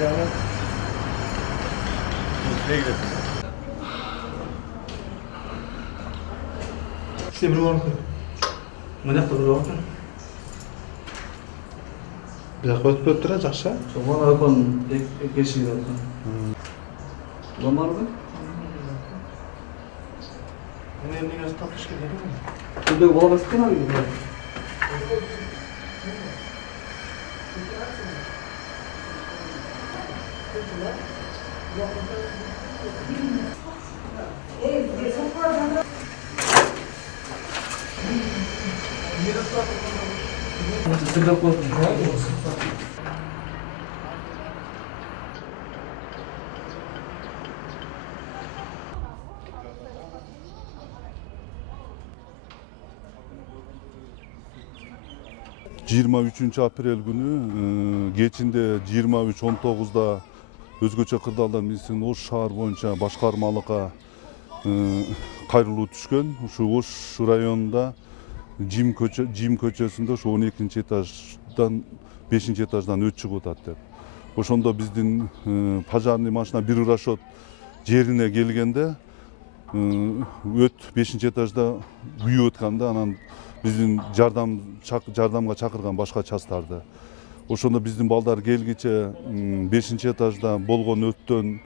Yani şuraya gidelim. İşte bir vardı. Ne kadar vardı? Biroq o'tib turadi yaxshi. Çoban arabanın ekeşiği vardı. Zamanında? Ben eline göz tatmış gibi değil mi? Burada bala basıkken abi. Sıkıntı yok. 23 aprel günü geçinde 23:19'da Өзгөчө Кырдаалдар милициясынын Ош шаар боюнча башкармалыкка кайрылуу түшкөн. Ушу Ош районунда Жим көчөсүндө ушу 12 этаждан 5 этаждан өт чыгып атат деп. Ошондо биздин пожарный машина бир расчет жерине келгенде өт 5 этажда күйүп атканда анан биздин жардамга чакырган башка частарды. Ошондо биздин балдар келгиче 5 этажда болгон өттөн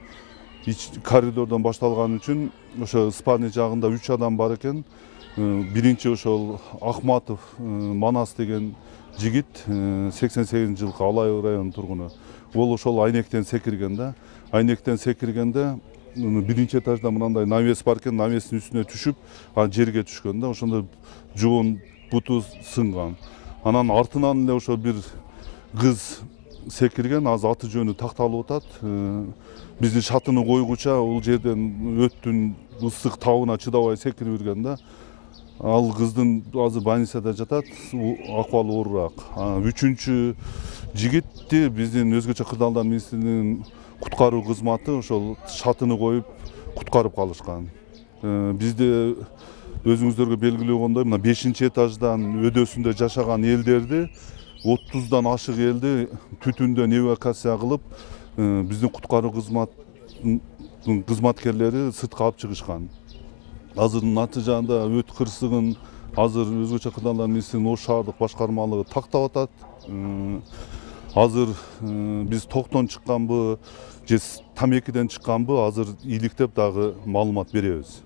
коридордон башталган үчүн ошо спальный жагында 3 адам бар экен. Биринчи ошол Ахматов Манас деген жигит 88-жылкы Алай районунун тургуну. Ол ошол айнектен секирген да. Айнектен секиргенде биринчи этажда мындай навес бар экен, навестин үстүнө түшүп, жерге түшкөн да. Ошондо жоон буту сынган. Анан артынан эле ошо бир кыз секирген, азыр аты жөнү такталып атат. Биздин шатыны койгуча бул жерден өттүн ысык табына чыдабай секирип жүргөн да. Ал кыздын азыр больницада жатат, акыбалы оорураак. Үчүнчү жигитти биздин Өзгөчө Кырдаалдар милициясынын куткаруу кызматы ошол шатыны коюп куткарып калышкан. Бизде өзүңүздөргө белгилегендей, мына 5 этаждан өдөсүндө жашаган элдерди 30дан ашык элди түтүндөн эвакуация кылып, биздин куткаруу кызматкерлери сыртка алып чыгышкан. Азыр натыйжада өт кырсыгын азыр Өзгөчө Кырдаалдар милициясынын Ош шаардык башкармалыгы тактап атат. Азыр биз токтон чыкканбы же тамекиден чыкканбы азыр иликтеп дагы маалымат беребиз.